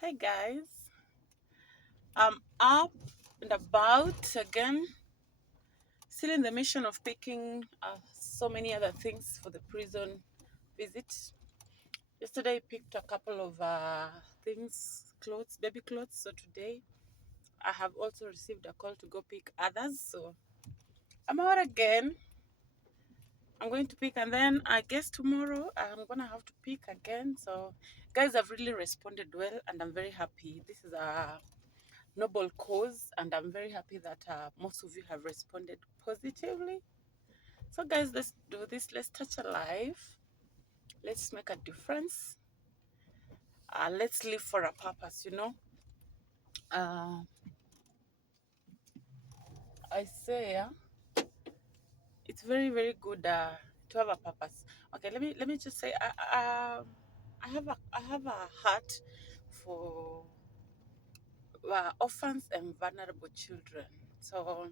Hi guys, I'm up and about again, still in the mission of picking so many other things for the prison visit. Yesterday I picked a couple of things, clothes, baby clothes. So today I have also received a call to go pick others. So I'm out again. I'm going to pick, and then I guess tomorrow I'm gonna have to pick again. So guys have really responded well, and I'm very happy. This is a noble cause, and I'm very happy that most of you have responded positively. So guys, let's do this. Let's touch a life. Let's make a difference. Let's live for a purpose, uh, I say it's very very good to have a purpose. Okay, let me just say I have a heart for orphans and vulnerable children. So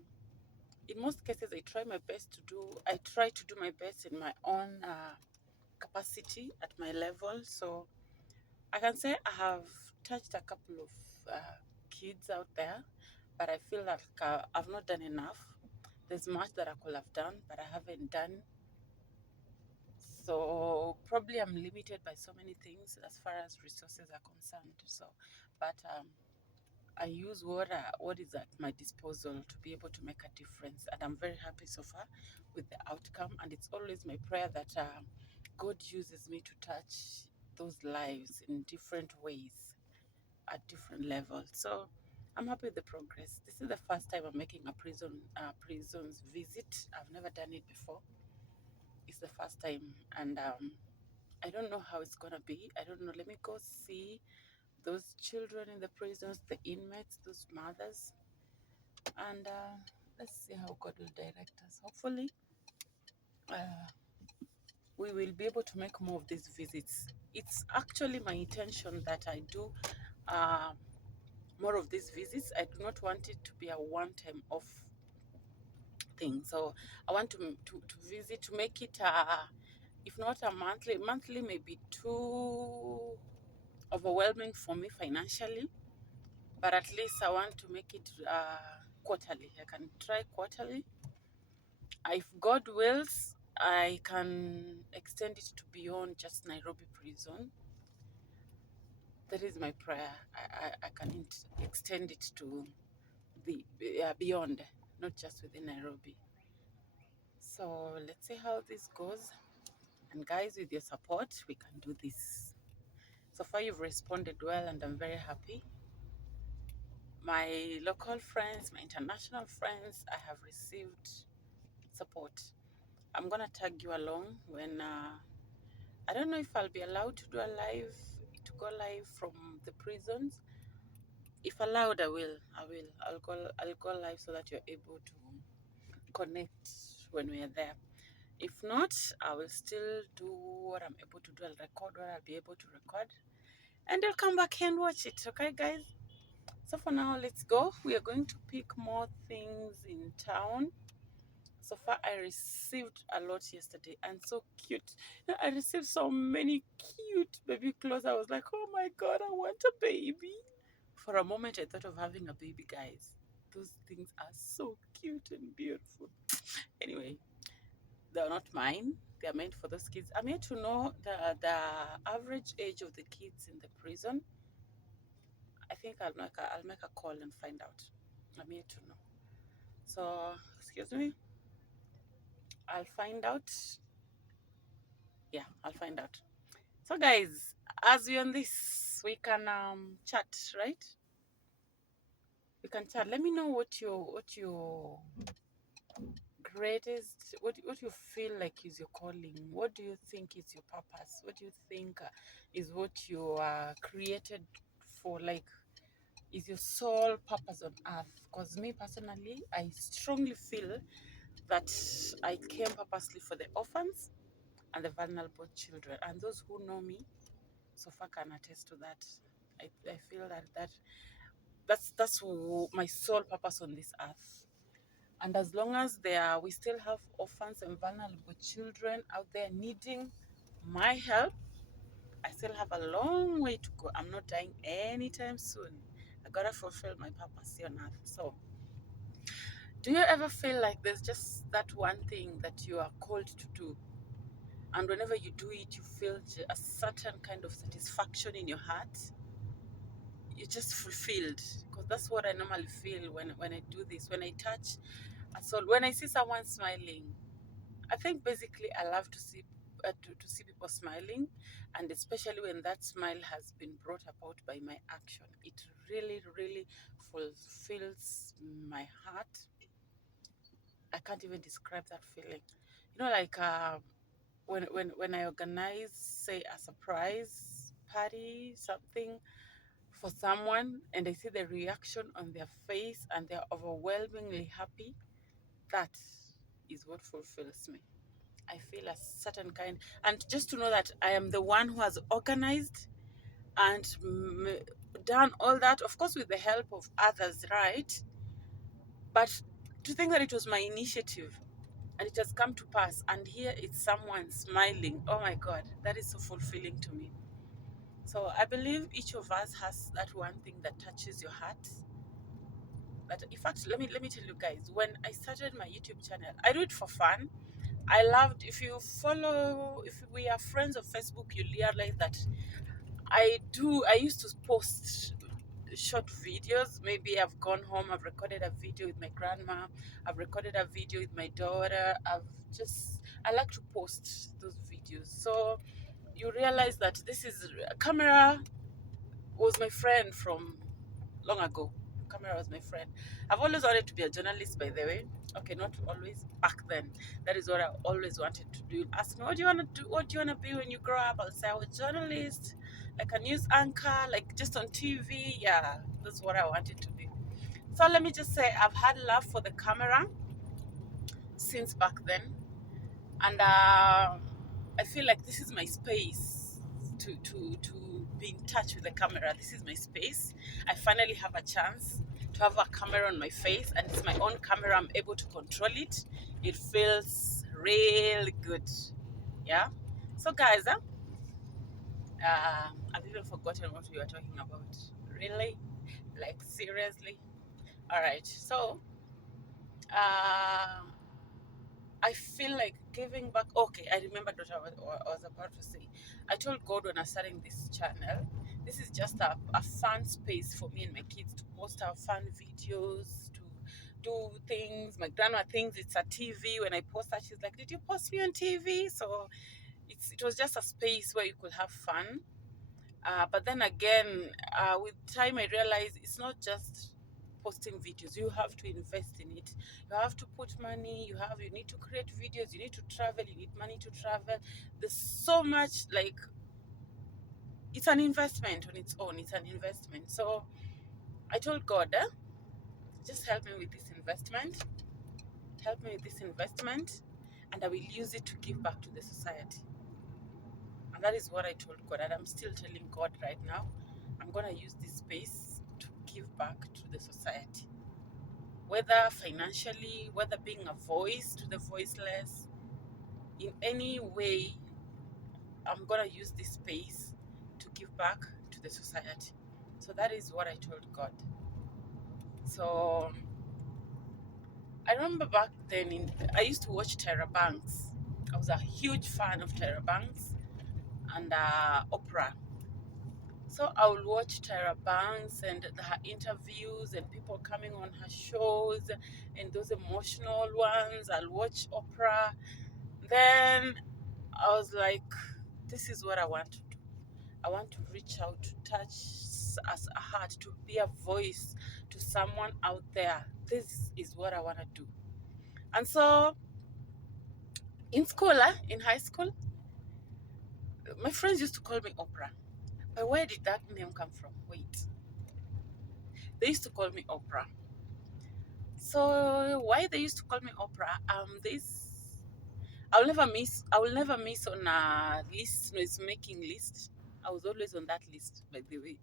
in most cases I try to do my best in my own capacity at my level. So I can say I have touched a couple of kids out there, but I feel like I've not done enough. There's much that I could have done, but I haven't done. So probably I'm limited by so many things as far as resources are concerned. So, but I use what is at my disposal to be able to make a difference, and I'm very happy so far with the outcome. And it's always my prayer that God uses me to touch those lives in different ways at different levels. So I'm happy with the progress. This is the first time I'm making a prisons visit. I've never done it before. It's the first time, and I don't know how it's gonna be. I don't know. Let me go see those children in the prisons, the inmates, those mothers, and let's see how God will direct us. Hopefully, uh, we will be able to make more of these visits. It's actually my intention that I do uh, more of these visits. I do not want it to be a one-time off thing. So I want to visit, to make it, if not a monthly may be too overwhelming for me financially, but at least I want to make it quarterly. I can try quarterly. If God wills, I can extend it to beyond just Nairobi prison. That is my prayer. I can extend it to the beyond, not just within Nairobi. So let's see how this goes. And guys, with your support, we can do this. So far, you've responded well, and I'm very happy. My local friends, my international friends, I have received support. I'm gonna tag you along when I don't know if I'll be allowed to do a live, to go live from the prisons. If allowed, I will. I'll go live so that you're able to connect when we are there. If not, I will still do what I'm able to do. I'll record what I'll be able to record, and I'll come back and watch it. Okay, guys? So for now, let's go. We are going to pick more things in town. So far, I received a lot yesterday, and so cute. I received so many cute baby clothes. I was like, oh my God, I want a baby. For a moment, I thought of having a baby, guys. Those things are so cute and beautiful. Anyway, they're not mine. They're meant for those kids. I'm here to know the average age of the kids in the prison. I think I'll make a call and find out. I'm here to know. So excuse me. I'll find out. Yeah, I'll find out. So guys, as we on this, we can chat, right? We can chat. Let me know what your greatest, what you feel like is your calling. What do you think is your purpose? What do you think is what you are created for? Like, is your sole purpose on earth? Because me personally, I strongly feel that I came purposely for the orphans and the vulnerable children. And those who know me so far can attest to that. I feel that's my sole purpose on this earth. And as long as we still have orphans and vulnerable children out there needing my help, I still have a long way to go. I'm not dying anytime soon. I gotta fulfill my purpose here on earth. So, do you ever feel like there's just that one thing that you are called to do? And whenever you do it, you feel a certain kind of satisfaction in your heart. You're just fulfilled. Because that's what I normally feel when I do this. When I touch a soul, when I see someone smiling, I think basically I love to see to see people smiling, and especially when that smile has been brought about by my action. It really, really fulfills my heart. I can't even describe that feeling. You know, like when I organize, say, a surprise party, something for someone, and I see the reaction on their face and they're overwhelmingly happy, that is what fulfills me. I feel a certain kind, and just to know that I am the one who has organized and done all that, of course, with the help of others, right? But to think that it was my initiative and it has come to pass, and here it's someone smiling. Oh my God, that is so fulfilling to me. So I believe each of us has that one thing that touches your heart. That, in fact, let me tell you guys, when I started my YouTube channel, I do it for fun. I loved, if we are friends of Facebook, you realize that I used to post short videos. Maybe I've gone home, I've recorded a video with my grandma, I've recorded a video with my daughter. I like to post those videos. So you realize that this is a camera was my friend from long ago. Camera was my friend. I've always wanted to be a journalist, by the way. Okay, not always, back then. That is what I always wanted to do. Ask me, what do you want to do? What do you want to be when you grow up? I'll say I was a journalist, like a news anchor, like just on TV. Yeah, that's what I wanted to be. So let me just say, I've had love for the camera since back then, and I feel like this is my space to be in touch with the camera. This is my space. I finally have a chance to have a camera on my face, and it's my own camera. I'm able to control it. It feels really good. Yeah. So guys, I've even forgotten what we were talking about. Really? Like seriously? All right. So uh, I feel like giving back. Okay, I remembered what I was about to say. I told God when I was starting this channel, this is just a fun space for me and my kids to post our fun videos, to do things. My grandma thinks it's a TV. When I post that, she's like, "Did you post me on TV?" So it was just a space where you could have fun. But then again, with time, I realized it's not just posting videos. You have to invest in it. You have to put money. You need to create videos. You need to travel. You need money to travel. There's so much, like, it's an investment on its own. It's an investment. So I told God, just help me with this investment. Help me with this investment, and I will use it to give back to the society. And that is what I told God, and I'm still telling God right now. I'm going to use this space to give back to the society, whether financially, whether being a voice to the voiceless. In any way, I'm going to use this space to give back to the society. So that is what I told God. So I remember back then, I used to watch Tyra Banks. I was a huge fan of Tyra Banks and Oprah. So I will watch Tyra Banks and her interviews and people coming on her shows and those emotional ones. I'll watch Oprah. Then I was like, this is what I want to do. I want to reach out, to touch as a heart, to be a voice to someone out there. This is what I want to do. And so in school, in high school, my friends used to call me Oprah. But where did that name come from? Wait. They used to call me Oprah. So why they used to call me Oprah? This I will never miss on a list, noise making list. I was always on that list, by the way.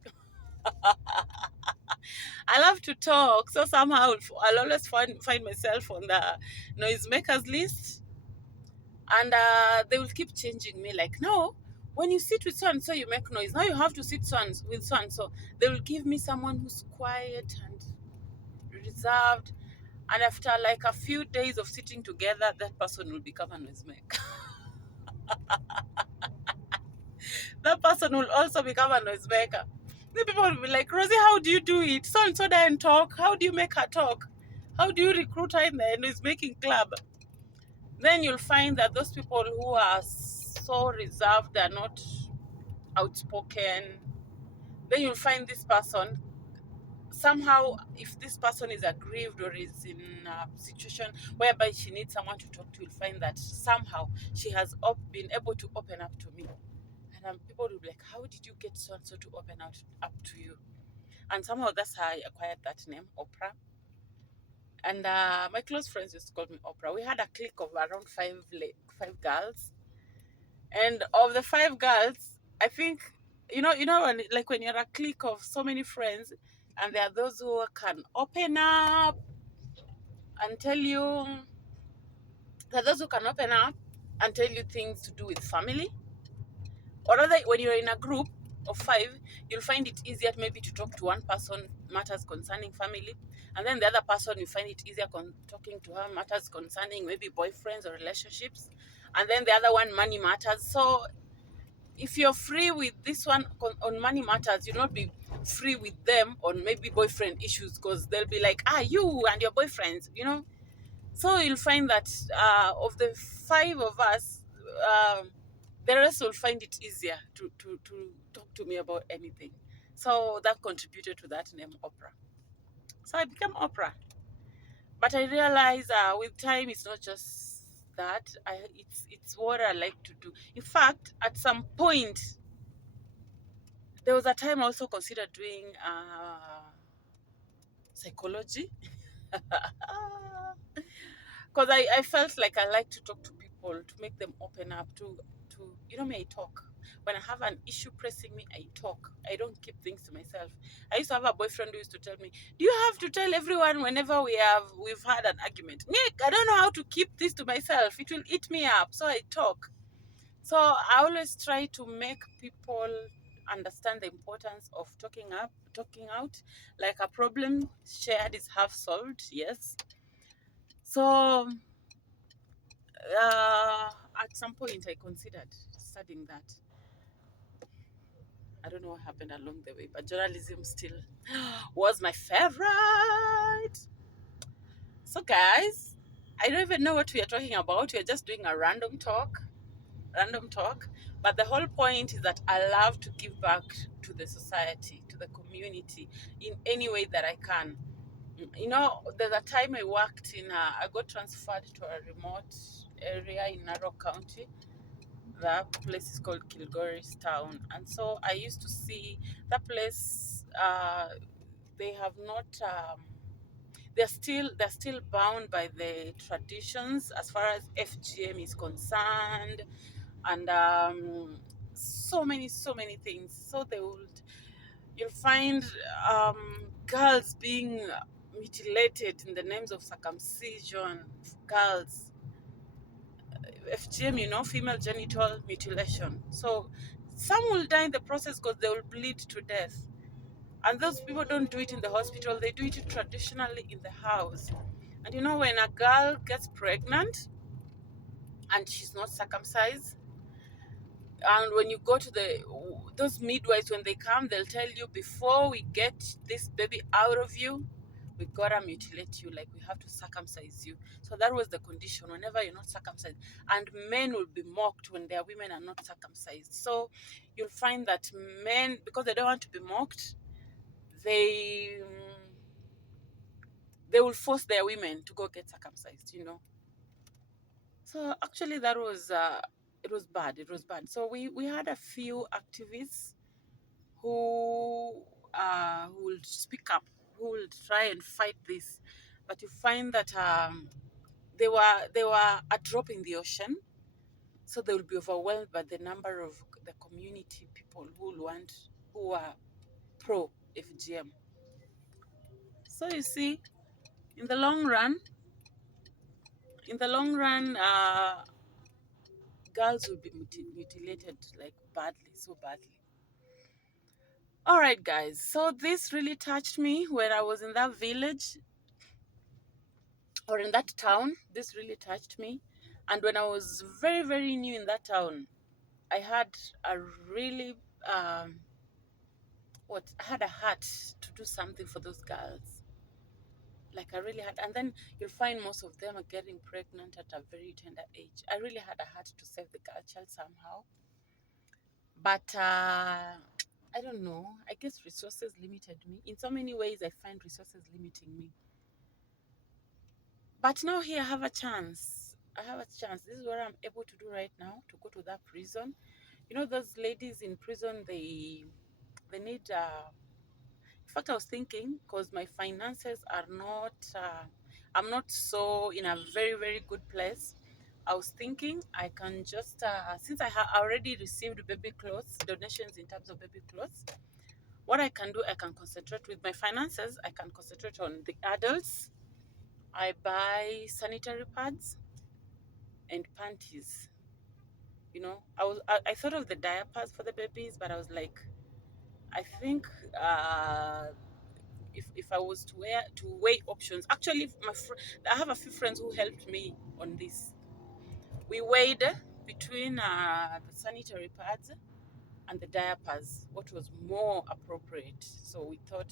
I love to talk, so somehow I'll always find myself on the noisemakers list, and they will keep changing me. Like, no, when you sit with so and so, you make noise. Now you have to sit with so and so. They will give me someone who's quiet and reserved. And after like a few days of sitting together, that person will become a noisemaker. That person will also become a noisemaker. The people will be like, Rosie, how do you do it? So and so doesn't talk. How do you make her talk? How do you recruit her in the noise making club? Then you'll find that those people who are so reserved, they're not outspoken. Then you'll find this person somehow, if this person is aggrieved or is in a situation whereby she needs someone to talk to, you'll find that somehow she has been able to open up to me. And people will be like, how did you get so and so to open up to you? And somehow that's how I acquired that name, Oprah. And my close friends used to call me Oprah. We had a clique of around five girls, and of the five girls, I think when when you're a clique of so many friends, and there are those who can open up and tell you, there are those who can open up and tell you things to do with family. Or rather, when you're in a group of five, you'll find it easier maybe to talk to one person matters concerning family, and then the other person you find it easier talking to her matters concerning maybe boyfriends or relationships, and then the other one money matters. So if you're free with this one on money matters, you'll not be free with them on maybe boyfriend issues, because they'll be like, you and your boyfriends. So you'll find that of the five of us, the rest will find it easier to talk to me about anything. So that contributed to that name, Oprah. So I became Oprah. But I realized with time, it's not just that. It's what I like to do. In fact, at some point, there was a time I also considered doing psychology. Because I felt like I like to talk to people, to make them open up, me, I talk. When I have an issue pressing me, I talk. I don't keep things to myself. I used to have a boyfriend who used to tell me, do you have to tell everyone whenever we've had an argument? Nick, I don't know how to keep this to myself. It will eat me up. So I talk. So I always try to make people understand the importance of talking out. Like a problem shared is half solved, yes. So at some point I considered studying that. I don't know what happened along the way, but journalism still was my favorite. So guys, I don't even know what we are talking about. We are just doing a random talk. But the whole point is that I love to give back to the society, to the community, in any way that I can. There's a time I got transferred to a remote area in Narok County. That place is called Kilgoris Town, and so I used to see that place. They have not. They're still bound by the traditions as far as FGM is concerned, and so many things. So you'll find girls being mutilated in the names of circumcision. Girls, FGM, female genital mutilation. So some will die in the process because they will bleed to death. And those people don't do it in the hospital, they do it traditionally in the house. And when a girl gets pregnant and she's not circumcised, and when you go to those midwives, when they come, they'll tell you, before we get this baby out of you, we gotta mutilate you, like we have to circumcise you. So that was the condition, whenever you're not circumcised. And men will be mocked when their women are not circumcised. So you'll find that men, because they don't want to be mocked, they will force their women to go get circumcised. So actually that was it was bad. So we had a few activists who will speak up, who will try and fight this, but you find that they were a drop in the ocean. So they will be overwhelmed by the number of the community people who are pro FGM. So you see, in the long run, girls will be mutilated like badly, so badly. All right, guys. So this really touched me when I was in that village or in that town. This really touched me. And when I was very, very new in that town, I had a really, I had a heart to do something for those girls. Like I really had. And then you'll find most of them are getting pregnant at a very tender age. I really had a heart to save the girl child somehow. But I don't know. I guess resources limited me. In so many ways, I find resources limiting me. But now here I have a chance. I have a chance. This is what I'm able to do right now, to go to that prison. You know, those ladies in prison, they need. In fact, I was thinking, because my finances are not. I'm not so in a very very good place. I was thinking I can just since I have already received baby clothes donations in terms of baby clothes. What I can do, I can concentrate with my finances. I can concentrate on the adults. I buy sanitary pads and panties. You know, I thought of the diapers for the babies, but I was like, I think if I was to weigh options, actually, I have a few friends who helped me on this. We weighed between the sanitary pads and the diapers, what was more appropriate. So we thought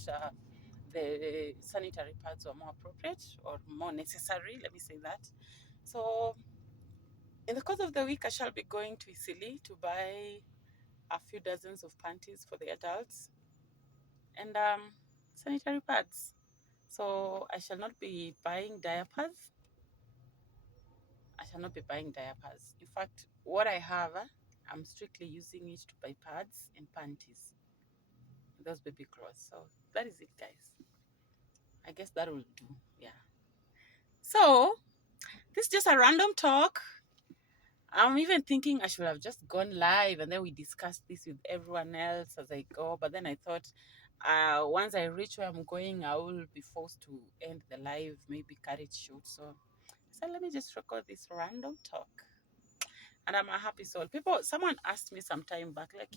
the sanitary pads were more appropriate or more necessary. Let me say that. So in the course of the week, I shall be going to Isili to buy a few dozens of panties for the adults and sanitary pads. So I shall not be buying diapers. I shall not be buying diapers. In fact, what I have, I'm strictly using it to buy pads and panties. Those baby clothes. So that is it, guys. I guess that will do. Yeah. So this is just a random talk. I'm even thinking I should have just gone live and then we discussed this with everyone else as I go. But then I thought once I reach where I'm going, I will be forced to end the live, maybe cut it short. So let me just record this random talk. And I'm a happy soul. Someone asked me some time back, like,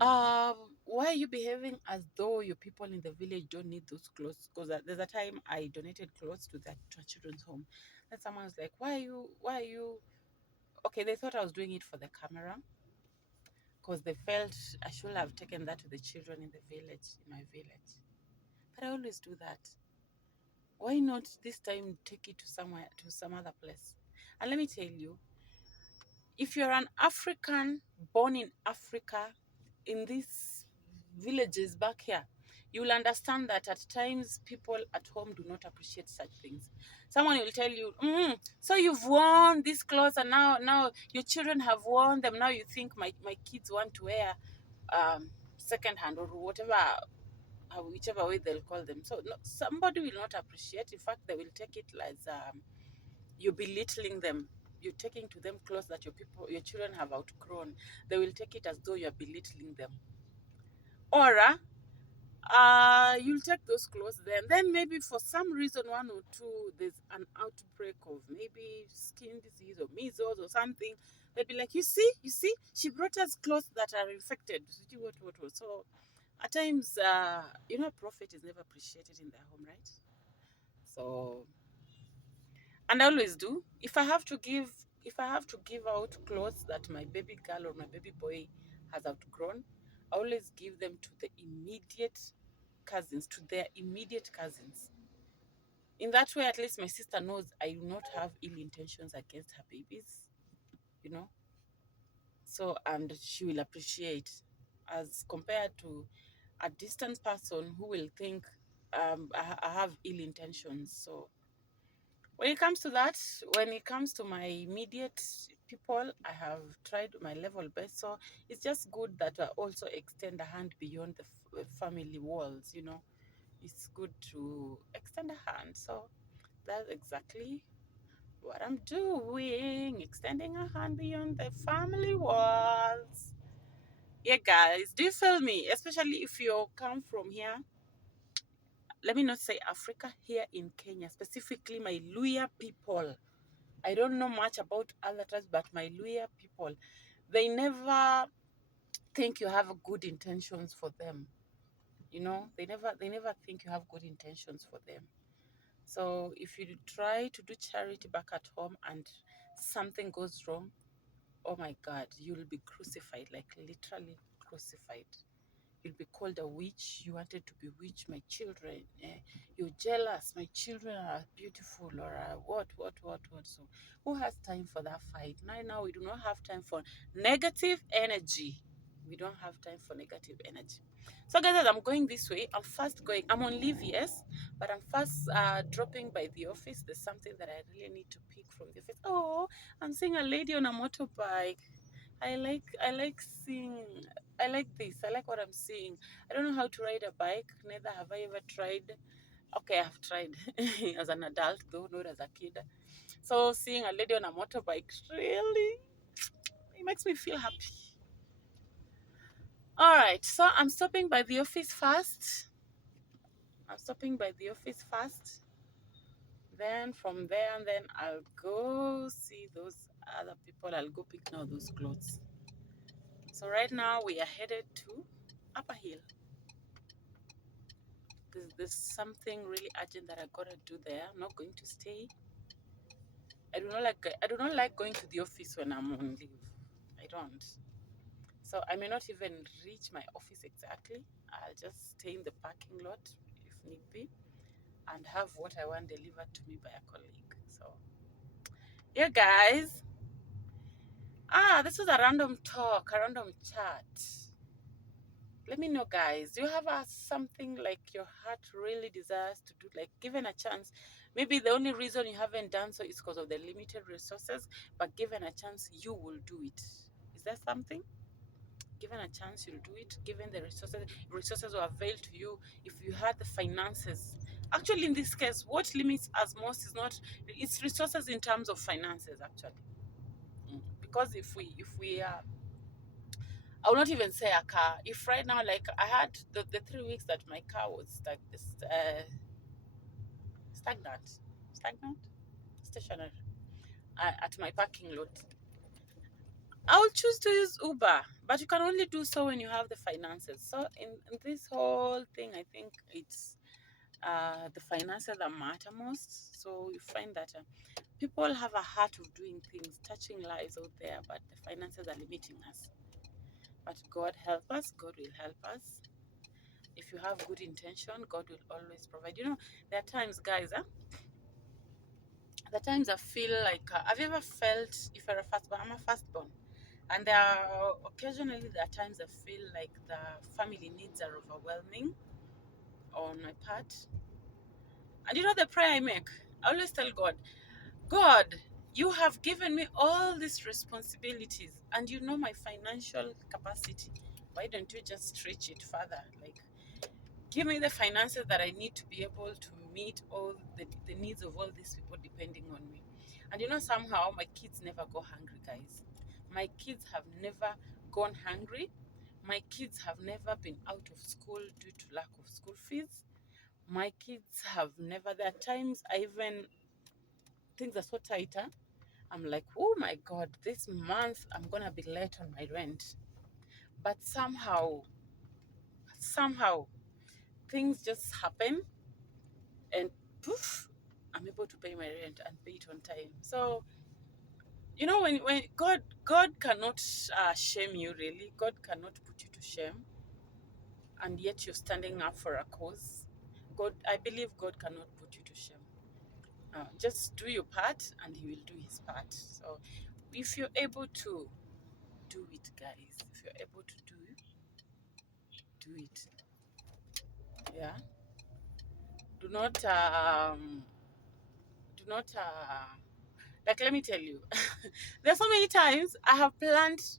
um, why are you behaving as though your people in the village don't need those clothes? Because there's a time I donated clothes to a children's home. Then someone was like, why are you okay, they thought I was doing it for the camera because they felt I should have taken that to the children in the village, in my village. But I always do that. Why not this time take it to some other place? And let me tell you, if you're an African born in Africa, in these villages back here, you will understand that at times people at home do not appreciate such things. Someone will tell you, so you've worn these clothes and now your children have worn them. Now you think my kids want to wear second hand or whatever, whichever way they'll call them. So no, somebody will not appreciate. In fact, they will take it as you're belittling them. You're taking to them clothes that your children have outgrown. They will take it as though you're belittling them. Or you'll take those clothes then maybe for some reason, one or two, there's an outbreak of maybe skin disease or measles or something. They'll be like, you see, she brought us clothes that are infected. What. So at times, profit is never appreciated in their home, right? So, and I always do. If I have to give out clothes that my baby girl or my baby boy has outgrown, I always give them to their immediate cousins. In that way, at least my sister knows I do not have ill intentions against her babies, you know. So, and she will appreciate, as compared to a distant person who will think I have ill intentions. So when it comes to that, when it comes to my immediate people, I have tried my level best. So it's just good that I also extend a hand beyond the family walls, It's good to extend a hand. So that's exactly what I'm doing, extending a hand beyond the family walls. Yeah, guys, do you feel me? Especially if you come from here. Let me not say Africa, here in Kenya, specifically my Luya people. I don't know much about other tribes, but my Luya people, they never think you have good intentions for them. You know, they never think you have good intentions for them. So if you try to do charity back at home and something goes wrong, oh my God, you'll be crucified, like literally crucified. You'll be called a witch. You wanted to bewitch my children. You're jealous. My children are beautiful, or what. So, who has time for that fight? Now we do not have time for negative energy. We don't have time for negative energy. So, guys, as I'm going this way, I'm fast going. I'm on leave, yes, but I'm fast dropping by the office. There's something that I really need to pick from the office. Oh, I'm seeing a lady on a motorbike. I like seeing I like this. I like what I'm seeing. I don't know how to ride a bike. Neither have I ever tried. Okay, I've tried as an adult though, not as a kid. So seeing a lady on a motorbike really it makes me feel happy. Alright, so I'm stopping by the office first. I'm stopping by the office first. Then from there and then I'll go see those other people. I'll go pick now those clothes. So right now we are headed to Upper Hill. There's something really urgent that I gotta do there. I'm not going to stay. I do not like going to the office when I'm on leave. I don't. So I may not even reach my office exactly. I'll just stay in the parking lot if need be and have what I want delivered to me by a colleague. So yeah, guys. This was a random talk, a random chat. Let me know, guys. Do you have something like your heart really desires to do, like given a chance? Maybe the only reason you haven't done so is because of the limited resources, but given a chance, you will do it. Is there something? Given a chance, you'll do it. Given the resources will avail to you. If you had the finances, actually, in this case, what limits us most is not it's resources in terms of finances, actually. Because if we are I will not even say a car. If right now, like I had the 3 weeks that my car was like this, stagnant, stationary at my parking lot, I will choose to use Uber. But you can only do so when you have the finances. So in this whole thing, I think it's the finances that matter most. So you find that people have a heart of doing things, touching lives out there, but the finances are limiting us. But God help us. God will help us. If you have good intention, God will always provide. You know, there are times, guys, there are times I feel like, have you ever felt, if you're a firstborn, I'm a firstborn, and there are occasionally, there are times I feel like the family needs are overwhelming on my part. And you know the prayer I make? I always tell God, God, you have given me all these responsibilities and you know my financial capacity. Why don't you just stretch it further? Like, give me the finances that I need to be able to meet all the needs of all these people depending on me. And you know, somehow my kids never go hungry, guys. My kids have never gone hungry. My kids have never been out of school due to lack of school fees. My kids have never, there are times I even, things are so tighter. I'm like, oh my God, this month I'm going to be late on my rent. But somehow, things just happen and poof, I'm able to pay my rent and pay it on time. So, you know, when God cannot shame you, really. God cannot put you to shame, and yet you're standing up for a cause. I believe God cannot put you to shame. Just do your part, and He will do His part. So, if you're able to do it, guys, if you're able to do it. Yeah. Do not do not like, let me tell you, there's so many times I have planned.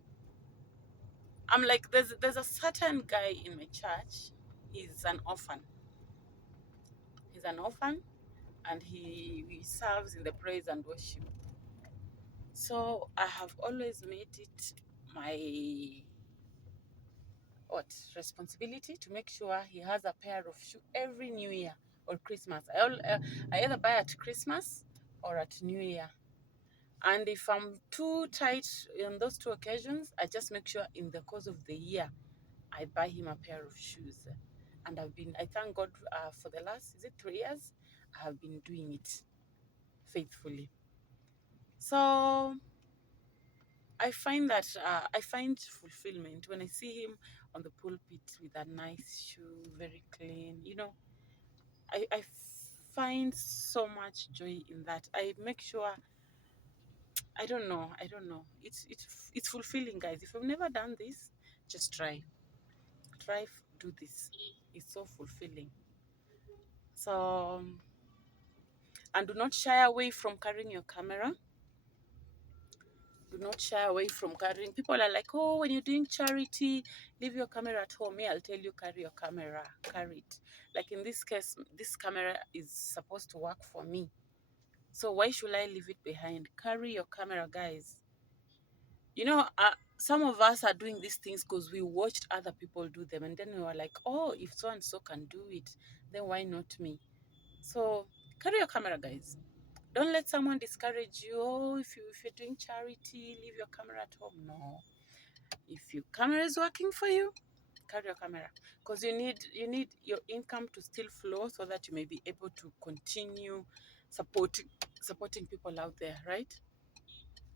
I'm like, there's a certain guy in my church. He's an orphan. He's an orphan, and he serves in the praise and worship. So I have always made it my responsibility to make sure he has a pair of shoes every New Year or Christmas. I either buy at Christmas or at New Year. And if I'm too tight in those two occasions, I just make sure in the course of the year I buy him a pair of shoes. And I thank God for the last, is it 3 years? I have been doing it faithfully. So I find fulfillment when I see him on the pulpit with a nice shoe, very clean. I find so much joy in that. I make sure, I don't know. It's fulfilling, guys. If you've never done this, just do this. It's so fulfilling. So, and do not shy away from carrying your camera. Do not shy away from carrying. People are like, oh, when you're doing charity, leave your camera at home. I'll tell you, carry your camera, carry it. Like in this case, this camera is supposed to work for me. So why should I leave it behind? Carry your camera, guys. Some of us are doing these things because we watched other people do them, and then we were like, oh, if so and so can do it, then why not me? So carry your camera, guys. Don't let someone discourage you. Oh, if you're doing charity, leave your camera at home. No, if your camera is working for you, carry your camera, because you need your income to still flow so that you may be able to continue supporting people out there, right?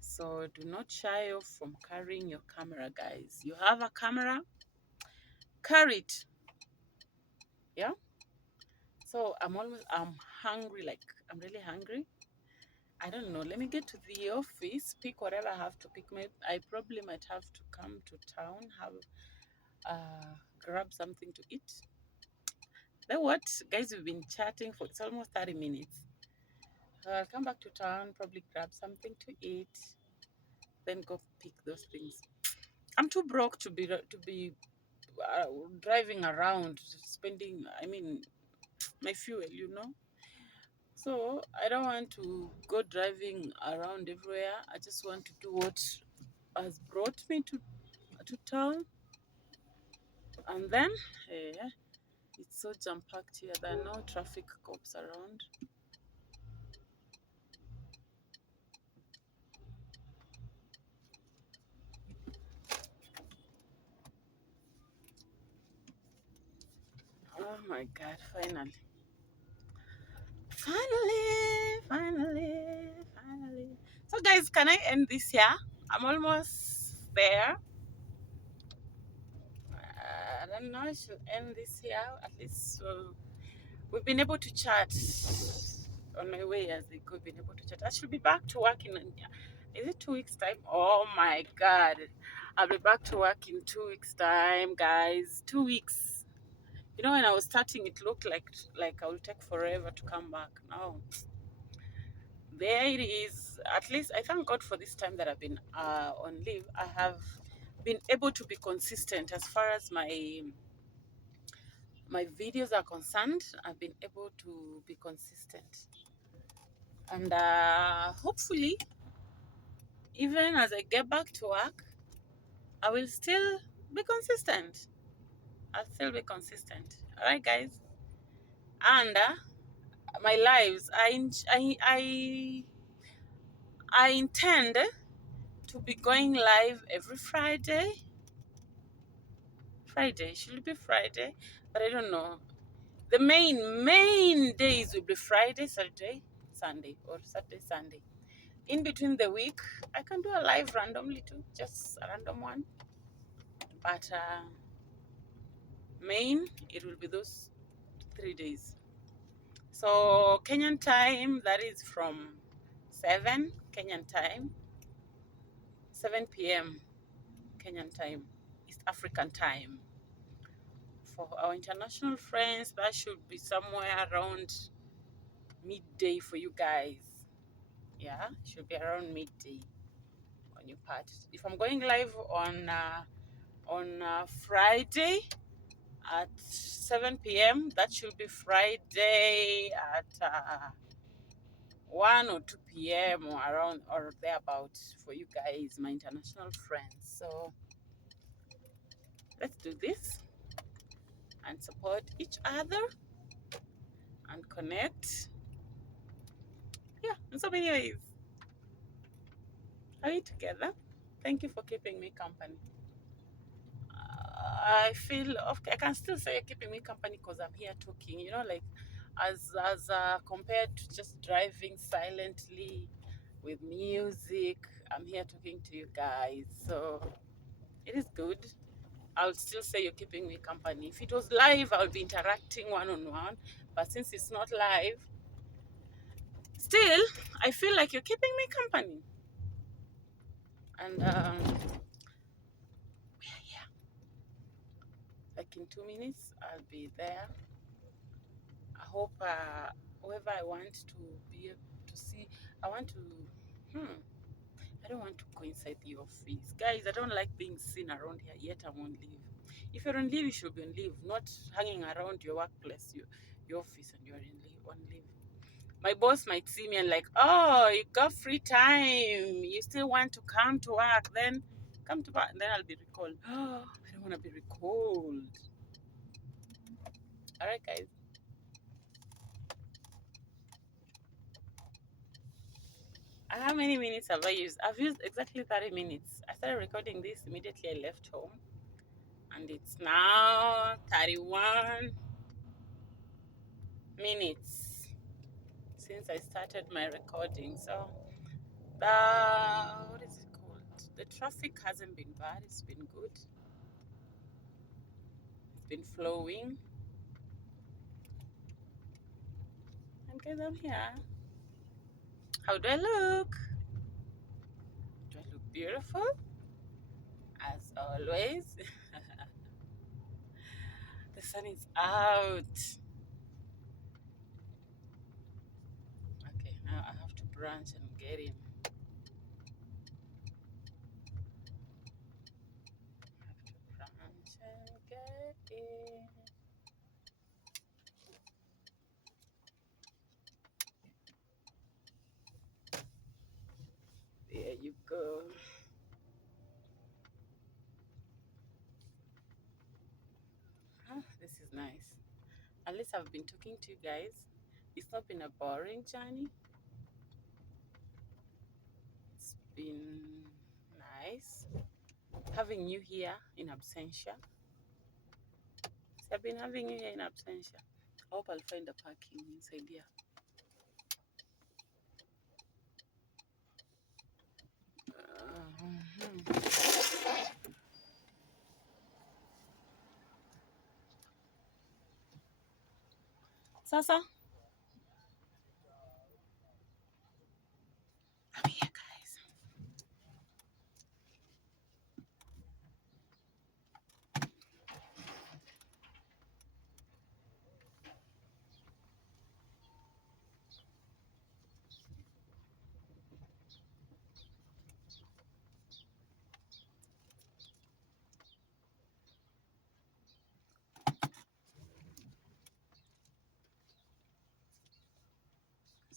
So do not shy off from carrying your camera, guys. You have a camera, carry it. Yeah. So I'm hungry, like I'm really hungry. I don't know. Let me get to the office, pick whatever I have to pick. I probably might have to come to town, grab something to eat. Then what, guys? We've been chatting for it's almost 30 minutes. I'll come back to town, probably grab something to eat, then go pick those things. I'm too broke to be uh, driving around, spending. I mean, my fuel. So I don't want to go driving around everywhere. I just want to do what has brought me to town. And then, it's so jam packed here. There are no traffic cops around. Oh my God! Finally. So, guys, can I end this here? I'm almost there. I don't know. I should end this here at least. So we've been able to chat on my way as they go. Been able to chat. I should be back to work in. Is it 2 weeks time? Oh my God! I'll be back to work in 2 weeks time, guys. 2 weeks. When I was starting, it looked like I will take forever to come back. Now, there it is. At least I thank God for this time that I've been on leave. I have been able to be consistent as far as my videos are concerned. I've been able to be consistent, and hopefully, even as I get back to work, I will still be consistent. I'll still be consistent. All right, guys. And my lives, I intend to be going live every Friday. Should it be Friday? But I don't know. The main days will be Friday, Saturday, Sunday, or Saturday, Sunday. In between the week, I can do a live randomly too, just a random one. But it will be those 3 days. So Kenyan time, that is from 7 Kenyan time, 7 p.m. Kenyan time, East African time. For our international friends, that should be somewhere around midday for you guys. Yeah, it should be around midday on your part. If I'm going live on Friday at 7 p.m., that should be Friday at 1 or 2 p.m. or around or thereabout for you guys, my international friends. So let's do this and support each other and connect. Yeah, in so many ways. Are we together? Thank you for keeping me company. I feel okay. I can still say you're keeping me company because I'm here talking. You know, like as compared to just driving silently with music. I'm here talking to you guys, so it is good. I'll still say you're keeping me company. If it was live, I would be interacting one on one. But since it's not live, still, I feel like you're keeping me company. And yeah, like in 2 minutes, I'll be there. I hope whoever I want to be able to see, I want to. I don't want to go inside the office, guys. I don't like being seen around here. Yet I'm on leave. If you're on leave, you should be on leave, not hanging around your workplace, your office, and you're on leave. My boss might see me and like, oh, you got free time. You still want to come to work? Then come to work. And then I'll be recalled. Oh, I don't want to be recalled. All right, guys. How many minutes have I used? I've used exactly 30 minutes. I started recording this immediately I left home. And it's now 31 minutes since I started my recording. So, what is it called? The traffic hasn't been bad. It's been good. It's been flowing. And guys, I'm here. How do I look? Do I look beautiful? As always. The sun is out. Okay, now I have to branch and get him. I have to branch and get him. There you go. This is nice. At least I've been talking to you guys. It's not been a boring journey. It's been nice having you here in absentia. So I've been having you here in absentia. I hope I'll find a parking inside here. Sasa, I'm here, guys.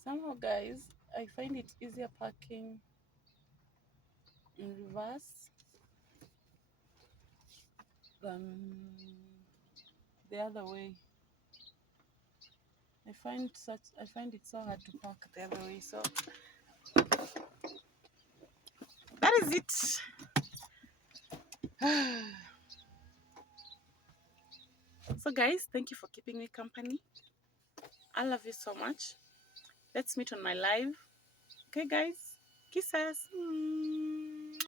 Somehow, guys, I find it easier parking in reverse than the other way. I find it so hard to park the other way. So that is it. So guys, thank you for keeping me company. I love you so much. Let's meet on my live. Okay, guys? Kisses.